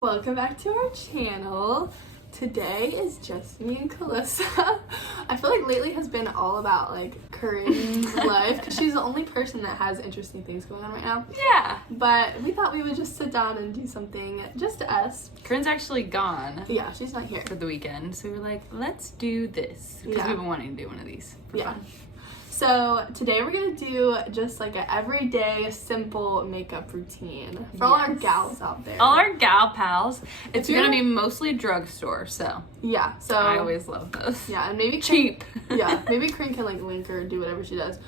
Welcome back to our channel. Today is just me and Kalyssa. I feel like lately has been all about like Corinne's life because she's the only person that has interesting things going on right now. Yeah. But we thought we would just sit down and do something just us. Corinne's actually gone. Yeah, she's not here for the weekend. So we were like, let's do this. Because we've been wanting to do one of these for fun. So today we're gonna do just like an everyday simple makeup routine for all our gals out there. All our gal pals. It's gonna be mostly drugstore, so yeah. So I always love this. Yeah, and maybe cheap. Maybe Corinne can like link or do whatever she does.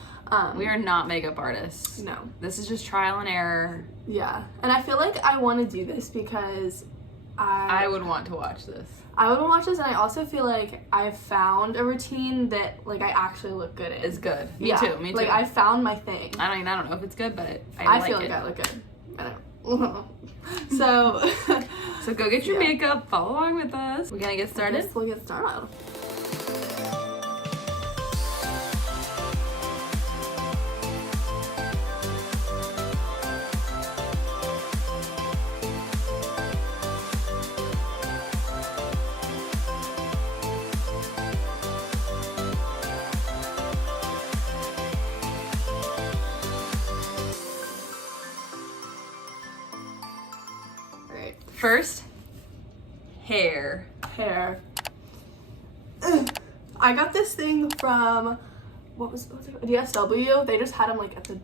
We are not makeup artists. No. This is just trial and error. Yeah, and I feel like I want to do this because I would want to watch this. I would watch this, and I also feel like I've found a routine that like I actually look good in. It's good. Me too. Like I found my thing. I don't know if it's good, but I feel like I look good. I don't. So so go get your makeup. Follow along with us. We're gonna get started. We'll get started. First, hair. I got this thing from what was it? DSW. They just had them like at the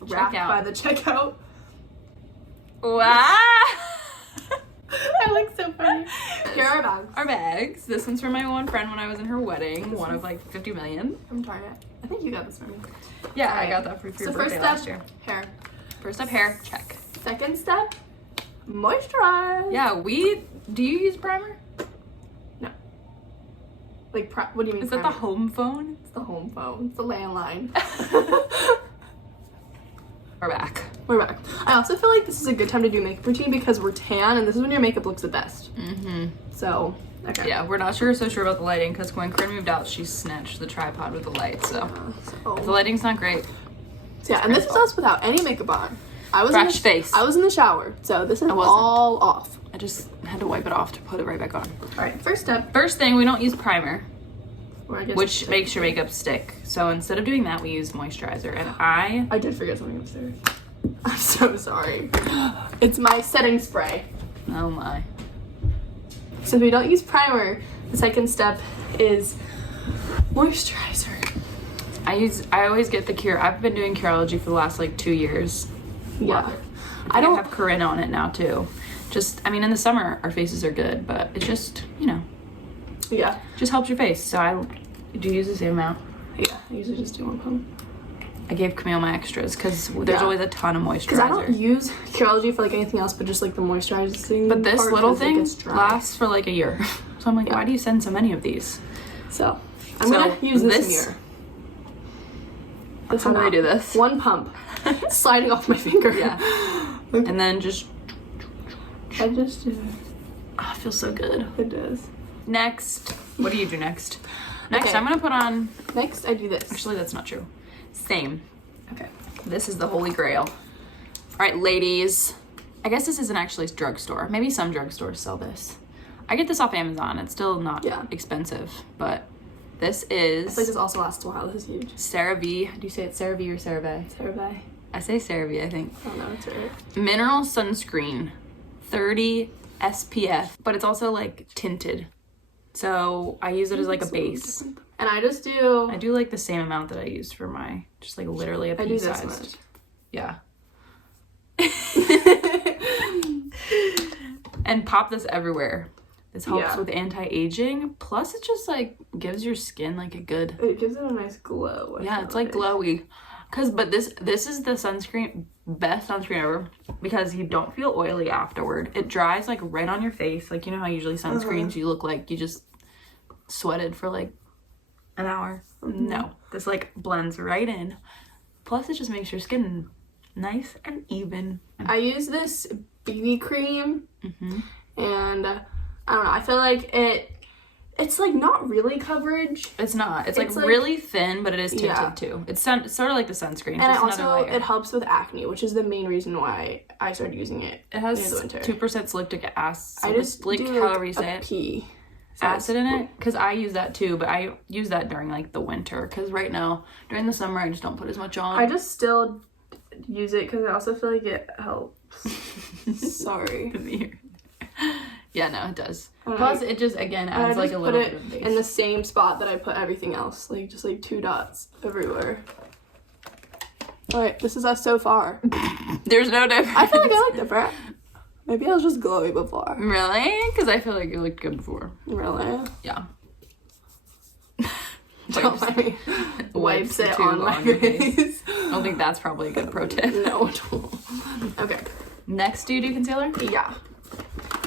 rack by the checkout. Wow. I look so funny. Here are our bags. Our bags. This one's for my one friend when I was in her wedding. One of like 50 million. From Target. I think you got this for me. Yeah, I got that for your birthday last year. Hair. First up, hair. Check. Second step, moisturize. Yeah, do you use primer? No. Like, what do you mean? Is that the home phone? It's the home phone. It's the landline. We're back. I also feel like this is a good time to do makeup routine because we're tan, and this is when your makeup looks the best. So, okay. Yeah, we're not so sure about the lighting because when Corinne moved out, she snatched the tripod with the light. So the lighting's not great. So, yeah, and this is us without any makeup on. Fresh face. I was in the shower, so this is all off. I just had to wipe it off to put it right back on. All right, first step. First thing, we don't use primer, which makes your makeup stick. So instead of doing that, we use moisturizer. And I did forget something upstairs. I'm so sorry. It's my setting spray. Oh my. So if we don't use primer, the second step is moisturizer. I always get the Cure. I've been doing Curology for the last like 2 years. Yeah. I don't have Corinne on it now too. In the summer our faces are good, but it's just, yeah, just helps your face. So do you use the same amount? Yeah, I usually just do 1 pump. I gave Kamylle my extras because there's always a ton of moisturizer. Because I don't use Curology for like anything else but just like the moisturizing. But this little thing lasts for like a year. So I'm like, why do you send so many of these? So I'm gonna use this mirror. How do I do this? 1 pump. Sliding off my finger. Yeah. And then just I just do it. Oh, it feels so good. It does. Next. What do you do next? Next, I'm gonna put on... Next, I do this. Actually, that's not true. Same. Okay. This is the holy grail. All right, ladies. I guess this isn't actually a drugstore. Maybe some drugstores sell this. I get this off Amazon. It's still not expensive, but this is... I feel like this also lasts a while. This is huge. CeraVe. Do you say it's CeraVe or CeraVe? CeraVe. I say CeraVe, I think. Oh, no, it's right. Mineral sunscreen. 30 SPF, but it's also like tinted. So I use it as like a base. And I do like the same amount that I used for my, just like literally a pea sized. Much. Yeah. And pop this everywhere. This helps with anti-aging. Plus it just like gives your skin like a good... It gives it a nice glow. Yeah, it's like glowy. But this is the sunscreen, best sunscreen ever, because you don't feel oily afterward. It dries like right on your face. Like, you know how usually sunscreens you look like you just sweated for like an hour? No, this like blends right in. Plus it just makes your skin nice and even. I use this BB cream and I don't know, I feel like it's like not really coverage. It's not. It's like really thin, but it is tinted too. It's sort of like the sunscreen. And it helps with acne, which is the main reason why I started using it. It has in the winter. 2% salicylic acid. I just do however you say it. P. Acid in it, because I use that too, but I use that during like the winter, because right now during the summer I just don't put as much on. I just still use it because I also feel like it helps. Sorry. Yeah, no, it does. Plus it just again adds like a little bit of base. In the same spot that I put everything else, like just like 2 dots everywhere. All right, this is us so far. There's no difference. I feel like I look different. Maybe I was just glowy before. Really? Because I feel like you looked good before. Really? Yeah. Don't let me wipes it on my face. I don't think that's probably a good pro tip. No. Okay. Next, do you do concealer? Yeah.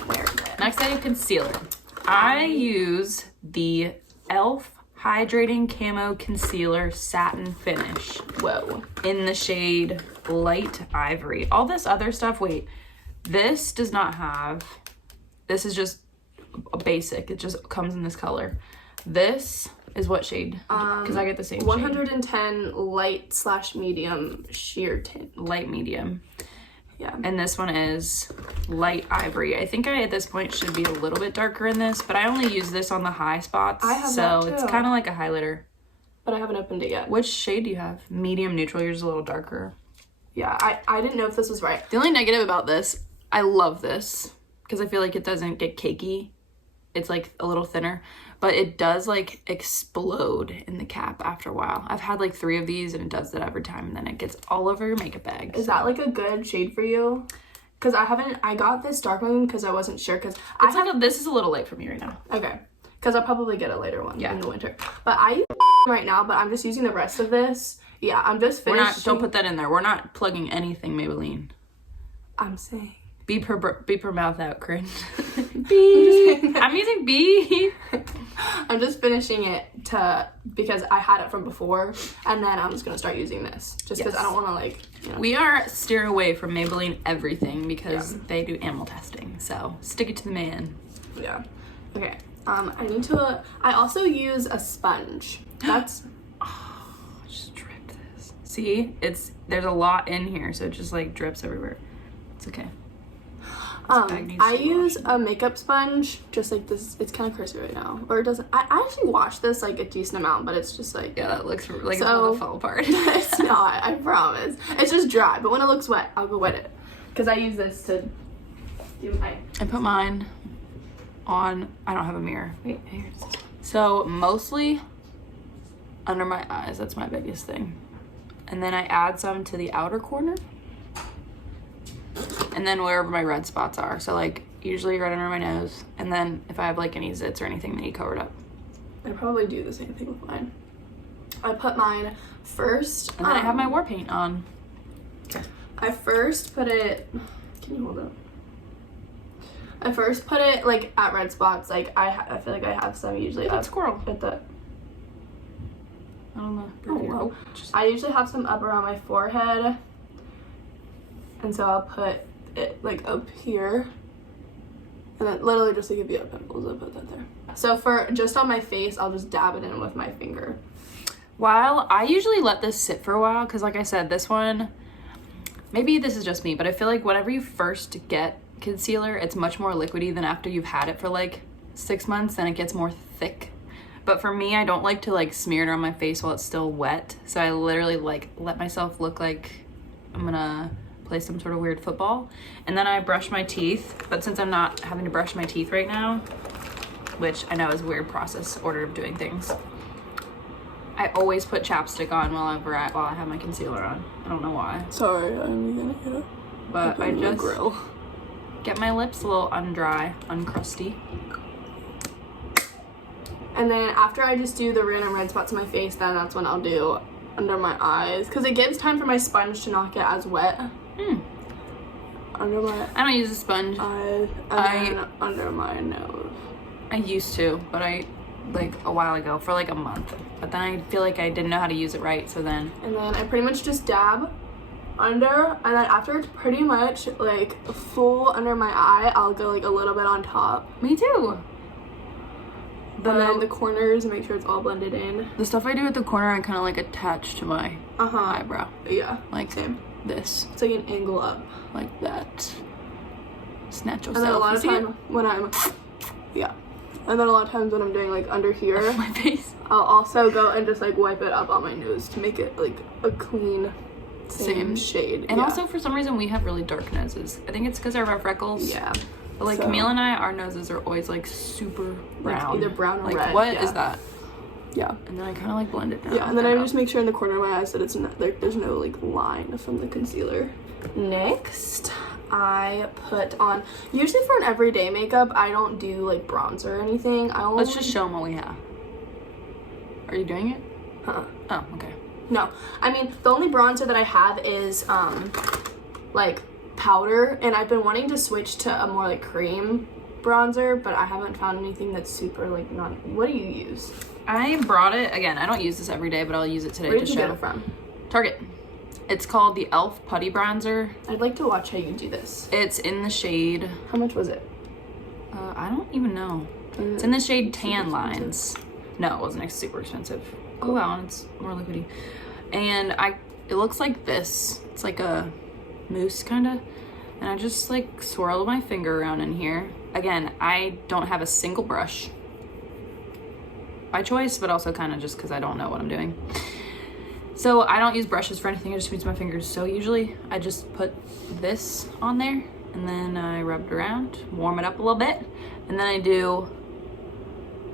Where is it? Next, I do concealer. I use the e.l.f. Hydrating Camo Concealer Satin Finish. Whoa. In the shade Light Ivory. All this other stuff, wait. This does not have, this is just a basic. It just comes in this color. This is what shade? Because I get the same 110 shade. Light/medium sheer tint. Light medium. Yeah. And this one is Light Ivory. I think I, at this point, should be a little bit darker in this, but I only use this on the high spots. I have so that too. It's kind of like a highlighter. But I haven't opened it yet. Which shade do you have? Medium, neutral. Yours is a little darker. Yeah, I didn't know if this was right. The only negative about this, I love this because I feel like it doesn't get cakey. It's like a little thinner, but it does like explode in the cap after a while. I've had like 3 of these and it does that every time, and then it gets all over your makeup bag. Is that like a good shade for you? Because I got this dark one because I wasn't sure, because this is a little light for me right now. Okay. Because I'll probably get a later one in the winter. But I use right now, but I'm just using the rest of this. Yeah, I'm just finishing. Don't put that in there. We're not plugging anything Maybelline. I'm saying. Beep her mouth out, cringe. Beep. I'm using beep. I'm just finishing it because I had it from before, and then I'm just gonna start using this just because I don't want to like. You know. We are steer away from Maybelline everything because they do animal testing. So stick it to the man. Yeah. Okay. I also use a sponge. That's. Just drip this. See, there's a lot in here, so it just like drips everywhere. It's okay. I use a makeup sponge, just like this. It's kind of crispy right now, or it doesn't. I actually wash this like a decent amount, but it's just like that looks like it's gonna fall apart. It's not. I promise. It's just dry, but when it looks wet, I'll go wet it, because I use this to do my. I put mine on. I don't have a mirror. Wait, here's this. So mostly under my eyes. That's my biggest thing, and then I add some to the outer corner. And then wherever my red spots are. So like usually right under my nose. And then if I have like any zits or anything that need covered up. I probably do the same thing with mine. I put mine first. And then I have my war paint on. Okay. I first put it, can you hold it? I first put it like at red spots. Like I feel like I have some usually up squirrel. At the, I don't know. Oh, wow. I usually have some up around my forehead. And so I'll put it like up here, and then literally just to give you pimples, I'll put that there. So for just on my face, I'll just dab it in with my finger. While I usually let this sit for a while, because like I said, this one, maybe this is just me, but I feel like whenever you first get concealer, it's much more liquidy than after you've had it for like 6 months, then it gets more thick. But for me, I don't like to like smear it on my face while it's still wet. So I literally like let myself look like I'm gonna play some sort of weird football, and then I brush my teeth. But since I'm not having to brush my teeth right now, which I know is a weird order of doing things, I always put chapstick on while I have my concealer on. I don't know why. Sorry, I'm gonna get it. But I just get my lips a little uncrusty. And then after I just do the random red spots on my face, then that's when I'll do under my eyes, because it gives time for my sponge to not get as wet. Under my I don't use a sponge. Eyes, and then under my nose. I used to, but I like a while ago for like a month. But then I feel like I didn't know how to use it right, so then. And then I pretty much just dab under, and then after it's pretty much like full under my eye, I'll go like a little bit on top. Me too. And then the corners, make sure it's all blended in. The stuff I do at the corner, I kind of like attach to my eyebrow. Yeah. Like same. This. It's like an angle up. Like that. Snatch yourself. And then a lot of time when I'm, and then a lot of times when I'm doing like under here, my face, I'll also go and just like wipe it up on my nose to make it like a clean, same shade. And also for some reason we have really dark noses. I think it's because of our freckles. Yeah. But like Kamylle and I, our noses are always like super brown. Like either brown or like, red. What is that? Yeah. And then I kind of like blend it down. Yeah, and then I just make sure in the corner of my eyes that it's not like there's no like line from the concealer. Next, I put on, usually for an everyday makeup, I don't do like bronzer or anything. Let's just show them what we have. Are you doing it? Huh. Oh, okay. No, I mean, the only bronzer that I have is like powder, and I've been wanting to switch to a more like cream bronzer, but I haven't found anything that's super like not. What do you use? I brought it, again, I don't use this every day, but I'll use it today. Where did you get it from? Target. It's called the e.l.f. Putty Bronzer. I'd like to watch how you do this. It's in the shade. How much was it? I don't even know. It's in the shade Tan Lines. No, it wasn't super expensive. Oh wow, and it's more liquidy. And it looks like this. It's like a mousse kind of. And I just like swirl my finger around in here. Again, I don't have a single brush. By choice, but also kind of just because I don't know what I'm doing. So I don't use brushes for anything, I just use my fingers. So usually I just put this on there and then I rub it around, warm it up a little bit, and then I do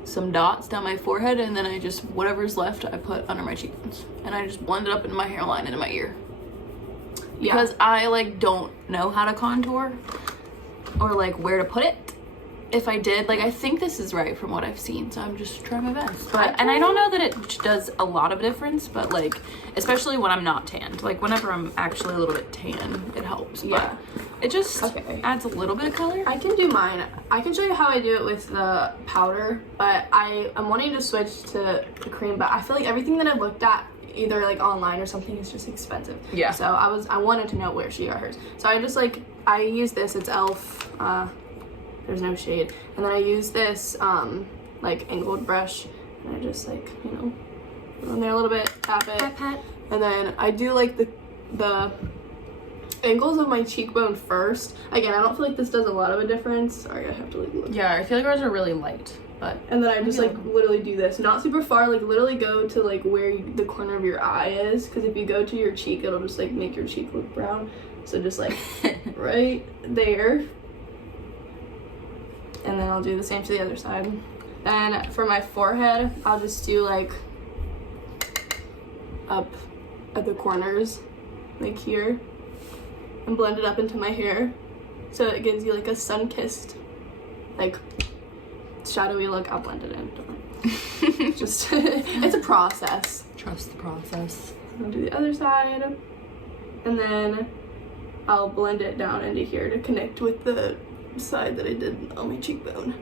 some dots down my forehead, and then I just, whatever's left, I put under my cheekbones. And I just blend it up into my hairline, into my ear. Because I like don't know how to contour or like where to put it. If I did, like I think this is right from what I've seen, so I'm just trying my best. And I don't know that it does a lot of difference, but like, especially when I'm not tanned, like whenever I'm actually a little bit tan, it helps. Yeah. But it just adds a little bit of color. I can do mine. I can show you how I do it with the powder, but I'm wanting to switch to the cream, but I feel like everything that I've looked at either like online or something is just expensive. Yeah. So I wanted to know where she got hers. So I just like, I use this, it's e.l.f. There's no shade. And then I use this like angled brush, and I just like, you know, put on there a little bit, tap it. Pat. And then I do like the angles of my cheekbone first. Again, I don't feel like this does a lot of a difference. Sorry, I have to like look. Yeah, I feel like ours are really light, but. And then I just like literally do this, not super far, like literally go to like where the corner of your eye is, because if you go to your cheek, it'll just like make your cheek look brown. So just like right there. And then I'll do the same to the other side. Then for my forehead, I'll just do like up at the corners, like here, and blend it up into my hair. So it gives you like a sun-kissed, like shadowy look. I'll blend it in. Just, it's a process. Trust the process. I'll do the other side. And then I'll blend it down into here to connect with the side that I did on my cheekbone.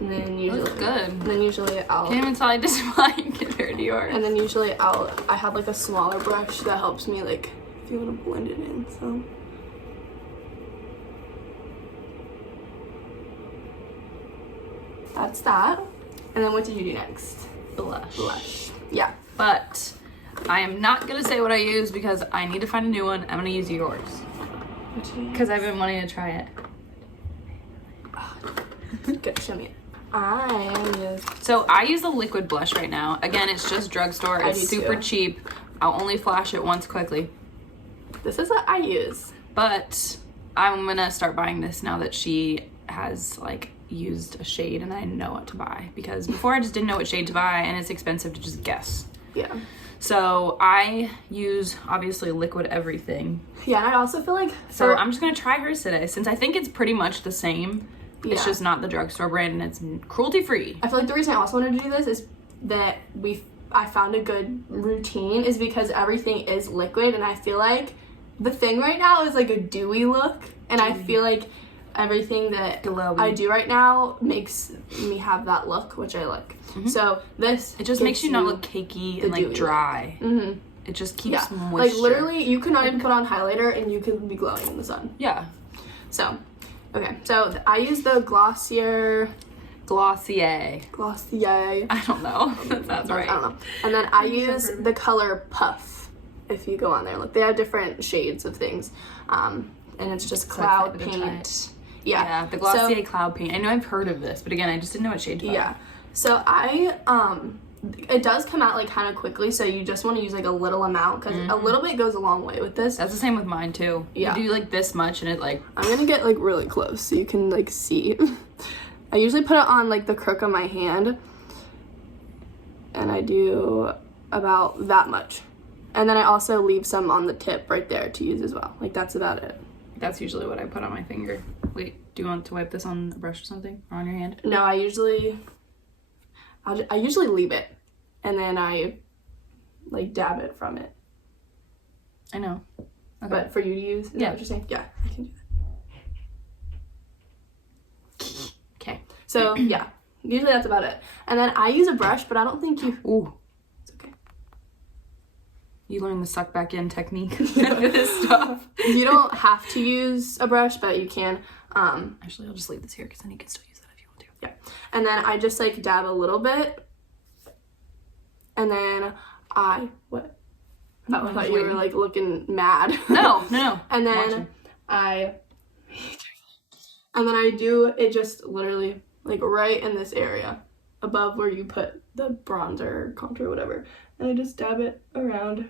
And then usually that's good. And then usually I'll can't even tell I just mine compared to yours. And then usually I have like a smaller brush that helps me like if you want to blend it in. So that's that. And then what did you do next? Blush. Yeah. But I am not gonna say what I use because I need to find a new one. I'm gonna use yours because I've been wanting to try it. Good, show me it. I use a liquid blush right now. Again, it's just drugstore. It's super cheap. I'll only flash it once quickly. This is what I use. But I'm gonna start buying this now that she has like used a shade and I know what to buy, because before I just didn't know what shade to buy and it's expensive to just guess. Yeah. So I use obviously liquid everything. Yeah, and I also feel like so I'm just gonna try hers today since I think it's pretty much the same. Yeah. It's just not the drugstore brand and it's cruelty free. I feel like the reason I also wanted to do this is that I found a good routine is because everything is liquid, and I feel like the thing right now is like a dewy look, and I feel like everything that glowy I do right now makes me have that look, which I like. So it just makes you not look cakey and like dry. It just keeps moisture. Like literally you could not even put on highlighter and you could be glowing in the sun. Yeah. So okay, so I use the Glossier Glossier. Glossier. I don't know. That's right. I don't know. And then I use the color Puff. If you go on there, look, they have different shades of things, and it's just cloud paint. Yeah, the Glossier cloud paint. I know I've heard of this, but again, I just didn't know what shade to buy. Yeah. So it does come out like kind of quickly, so you just want to use like a little amount because a little bit goes a long way with this. That's the same with mine too. Yeah. You do like this much and it like... I'm gonna get like really close so you can like see. I usually put it on like the crook of my hand, and I do about that much. And then I also leave some on the tip right there to use as well. Like that's about it. That's usually what I put on my finger. Wait, do you want to wipe this on a brush or something? Or on your hand? No, I usually leave it, and then I like dab it from it. I know. Okay. But for you to use, is that what you're saying? Yeah, I can do that. Okay. So yeah, usually that's about it. And then I use a brush, but I don't think you. Ooh. It's okay. You learn the suck back in technique with this stuff. You don't have to use a brush, but you can. Actually, I'll just leave this here because then you can still use that if you want to. Yeah. And then I just like dab a little bit. And then what? I thought you were like looking mad. No. And then I do it just literally like right in this area above where you put the bronzer, contour, whatever. And I just dab it around.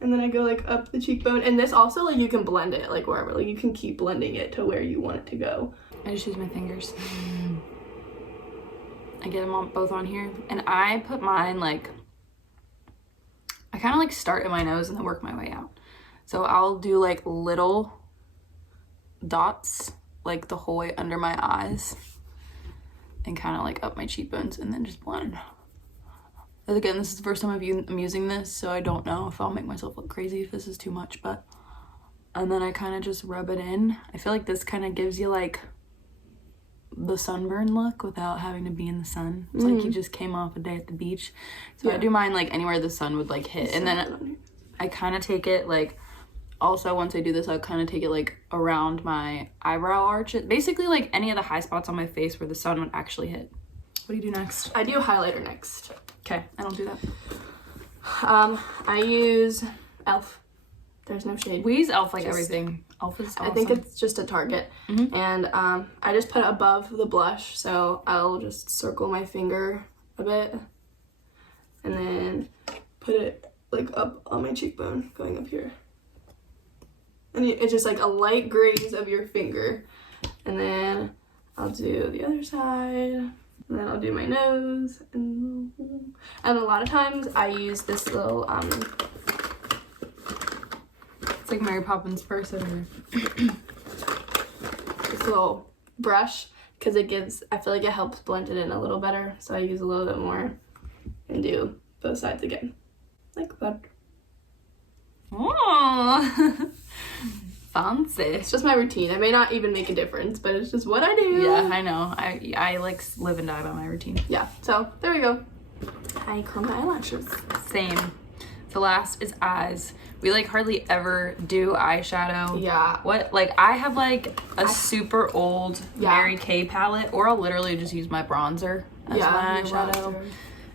And then I go like up the cheekbone. And this also like you can blend it like wherever. Like you can keep blending it to where you want it to go. I just use my fingers. I get them both on here. And I put mine like, I kind of like start at my nose and then work my way out. So I'll do like little dots like the whole way under my eyes and kind of like up my cheekbones and then just blend. And again, this is the first time I'm using this, so I don't know if I'll make myself look crazy if this is too much, but... And then I kind of just rub it in. I feel like this kind of gives you like the sunburn look without having to be in the sun. It's like you just came off a day at the beach. So I do mine like anywhere the sun would like hit. And then I kind of take it like... Also, once I do this, I'll kind of take it like around my eyebrow arch. Basically like any of the high spots on my face where the sun would actually hit. What do you do next? I do highlighter next. Okay, I don't do that. I use e.l.f. There's no shade. We use e.l.f. like everything. e.l.f. is awesome. I think it's just a Target. And I just put it above the blush, so I'll just circle my finger a bit and then put it like up on my cheekbone, going up here. And it's just like a light graze of your finger. And then I'll do the other side. And then I'll do my nose. And a lot of times I use this little, it's like Mary Poppins' purse over here. This little brush, because I feel like it helps blend it in a little better. So I use a little bit more and do both sides again. Like that. Oh, fancy. It's just my routine. I may not even make a difference, but it's just what I do. Yeah, I know. I like live and die by my routine. Yeah, so there we go. I curl my eyelashes. Same. The last is eyes. We like hardly ever do eyeshadow. Yeah. What? Like I have like a super old Mary Kay palette, or I'll literally just use my bronzer as my eyeshadow. Bronzer.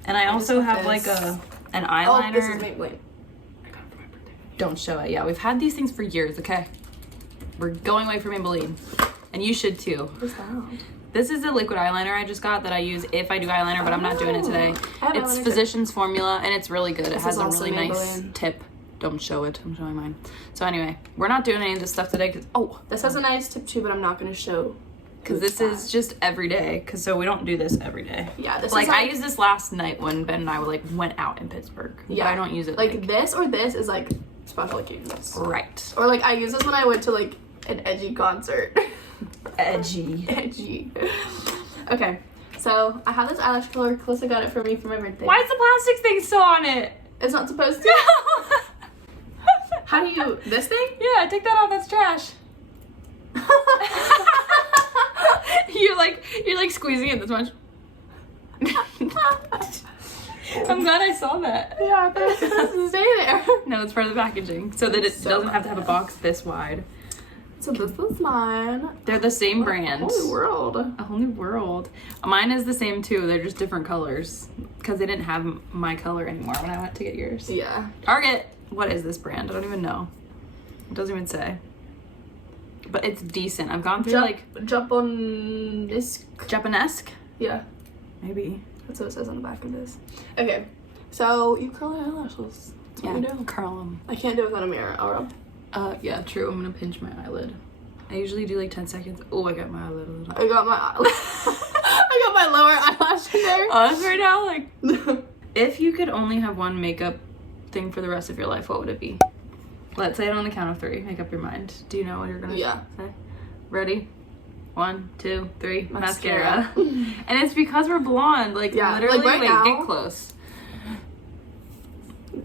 And I also have like an eyeliner. Oh, this is Maybelline. Don't show it. Yeah, we've had these things for years, okay? We're going away from Maybelline. And you should too. What's that? This is a liquid eyeliner I just got that I use if I do eyeliner, but I'm not doing it today. It's Physicians Formula, and it's really good. It has a really nice tip. Don't show it. I'm showing mine. So anyway, we're not doing any of this stuff today because... Oh, this has a nice tip too, but I'm not going to show... Because this is just every day. So we don't do this every day. Yeah, this like is I used this last night when Ben and I went out in Pittsburgh. Yeah. But I don't use it like this or this is like special occasions. Right. Or like I use this when I went to like an edgy concert. Edgy. Okay, so I have this eyelash color. Kalyssa got it for me for my birthday. Why is the plastic thing still on it? It's not supposed to. How do you... This thing? Yeah, take that off. That's trash. You're like squeezing it this much. I'm glad I saw that. Yeah, I thought it was supposed to stay there. No, it's part of the packaging so that it doesn't have to have a box this wide. So this is mine. They're the same brand. A whole world. A whole new world. Mine is the same too. They're just different colors because they didn't have my color anymore when I went to get yours. Yeah. Target. What is this brand? I don't even know. It doesn't even say. But it's decent. I've gone through Japanesque? Yeah. Maybe. That's what it says on the back of this. Okay. So you curl your eyelashes. That's what you do. Curl them. I can't do it without a mirror. I'll rub. Yeah, true. I'm gonna pinch my eyelid. I usually do like 10 seconds. Oh, I got my eyelid a little. I got my I got my lower eyelash in there. Honestly, right now, like, if you could only have one makeup thing for the rest of your life, what would it be? Let's say it on the count of 3. Make up your mind. Do you know what you're gonna say? Ready? 1, 2, 3. Mascara. And it's because we're blonde. Like, literally, like right now, get close.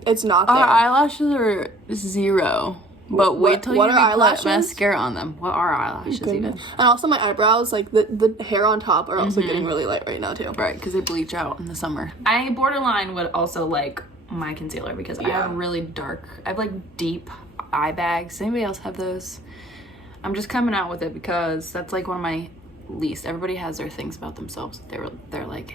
It's not there. Our eyelashes are 0. But wait till you put mascara on them. What are eyelashes even? And also my eyebrows, like the hair on top are also getting really light right now too. Right, because they bleach out in the summer. I borderline would also like my concealer because I have really dark, I have like deep eye bags. Does anybody else have those? I'm just coming out with it because that's like one of my least. Everybody has their things about themselves. They're like,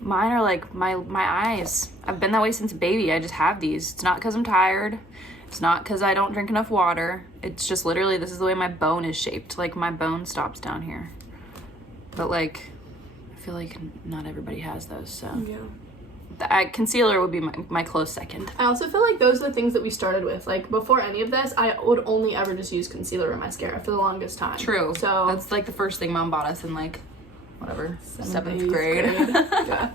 mine are like my eyes. I've been that way since a baby. I just have these. It's not because I'm tired. It's not because I don't drink enough water. It's just literally, this is the way my bone is shaped. Like, my bone stops down here. But, like, I feel like not everybody has those, so. Yeah. Concealer would be my close second. I also feel like those are the things that we started with. Like, before any of this, I would only ever just use concealer and mascara for the longest time. True. So that's, like, the first thing Mom bought us in, like, whatever, 7th grade. Yeah.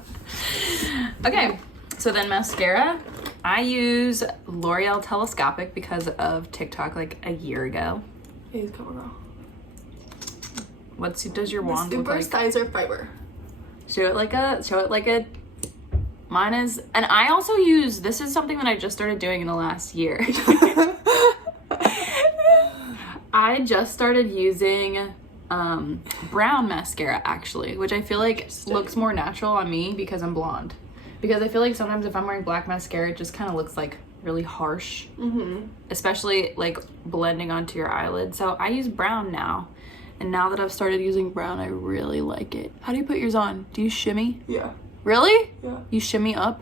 Okay, so then mascara. I use L'Oreal Telescopic because of TikTok like a year ago. Yeah, he's coming out. Does your wand look like? Supersizer fiber. Show it like a, mine is, and I also use, this is something that I just started doing in the last year. I just started using brown mascara actually, which I feel like looks more natural on me because I'm blonde. Because I feel like sometimes if I'm wearing black mascara, it just kind of looks like really harsh. Especially like blending onto your eyelid. So I use brown now. And now that I've started using brown, I really like it. How do you put yours on? Do you shimmy? Yeah. Really? Yeah. You shimmy up?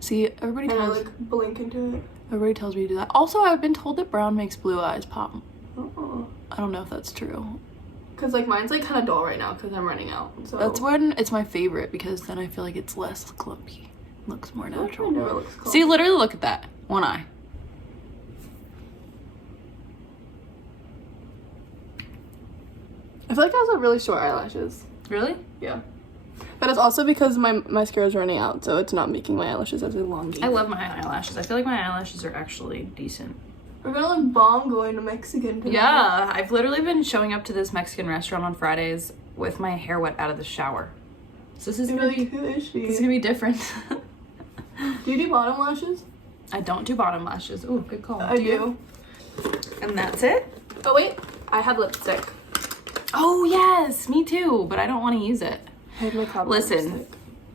See, everybody tells me. And I like blink into it. Everybody tells me to do that. Also, I've been told that brown makes blue eyes pop. Oh. I don't know if that's true. Because, like, mine's, like, kind of dull right now because I'm running out. So that's when it's my favorite because then I feel like it's less clumpy. It looks more natural. I know it looks clumpy. See, literally look at that. One eye. I feel like I have really short eyelashes. Really? Yeah. But it's also because my mascara's running out, so it's not making my eyelashes as long. I love my eyelashes. I feel like my eyelashes are actually decent. We're gonna look bomb going to Mexican tonight. Yeah, I've literally been showing up to this Mexican restaurant on Fridays with my hair wet out of the shower. So this is who is she? This is gonna be different. Do you do bottom lashes? I don't do bottom lashes. Oh, good call. I do. And that's it? Oh wait, I have lipstick. Oh yes, me too, but I don't want to use it. I have my listen,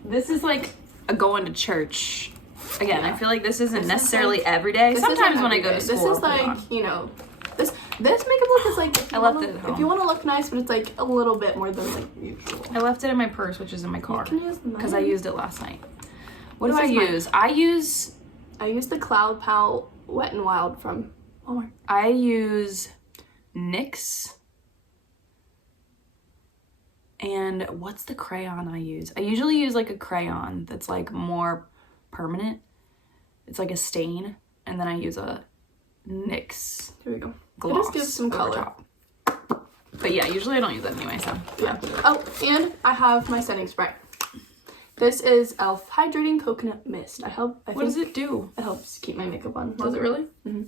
this is like a going to church. Again, I feel like this isn't necessarily every day. Sometimes when I go to school. This is like, you know, this makeup look is like, I left it at home. If you want to look nice, but it's like a little bit more than like usual. I left it in my purse, which is in my car. You can use because I used it last night. What do I use? I use the Cloud Pal Wet n Wild from Walmart. I use NYX. And what's the crayon I use? I usually use like a crayon that's like more permanent. It's like a stain. And then I use a NYX Here we go. gloss. It just gives some color. Top. But yeah, usually I don't use that anyway, so. Yeah. Oh, and I have my setting spray. This is e.l.f. Hydrating Coconut Mist. What does it do? It helps keep my makeup on. Does it really? Mm-hmm.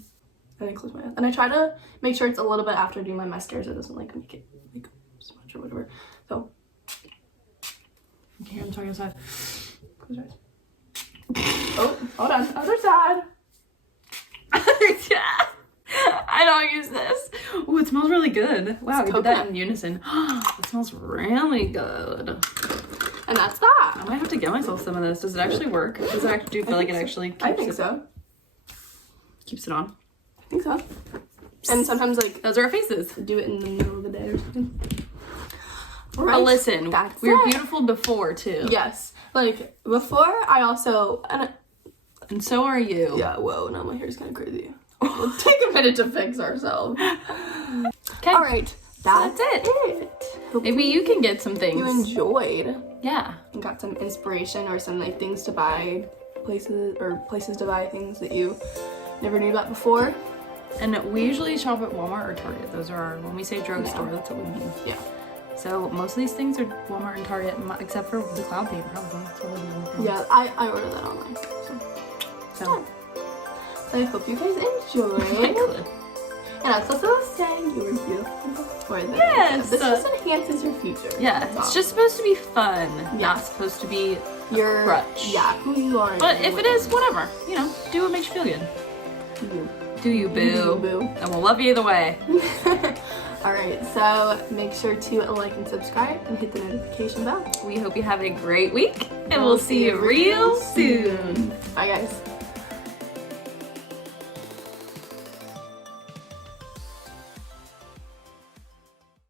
And I close my eyes. And I try to make sure it's a little bit after doing my mascara so it doesn't like make it like smudge or whatever. So. Okay, I'm talking outside. Close your eyes. Oh, hold on. Other side. I don't use this. Oh, it smells really good. Wow, we did that in unison. It smells really good. And that's that. I might have to get myself some of this. Does it actually work? Does it actually, do you feel like it actually keeps I think so. Keeps it on? I think so. And sometimes, like, those are our faces. do it in the middle of the day or something. All right. But listen, we were it. beautiful before, too. Yes. Like, before, I also... And so are you. Yeah, whoa, now my hair's kind of crazy. Let's take a minute to fix ourselves. Okay. All right. That's it. Maybe you can get some things. You enjoyed. Yeah. And got some inspiration or some, like, things to buy, places to buy things that you never knew about before. And we usually shop at Walmart or Target. Those are our, when we say drugstore, that's what we mean. Yeah. So most of these things are Walmart and Target, except for the cloud paint, probably. That's really the only thing. Yeah, I ordered that online. So I hope you guys enjoyed. And as Kalyssa was saying, you were beautiful before this. Yes. This just enhances your future. Yeah, it's just supposed to be fun, not supposed to be your crutch. Yeah, who you are. But if it is, whatever. You know, do what makes you feel good. Do you, boo? Do you, boo? And we'll love you either way. Alright, so make sure to like and subscribe and hit the notification bell. We hope you have a great week, and we'll see you real soon. Bye, guys.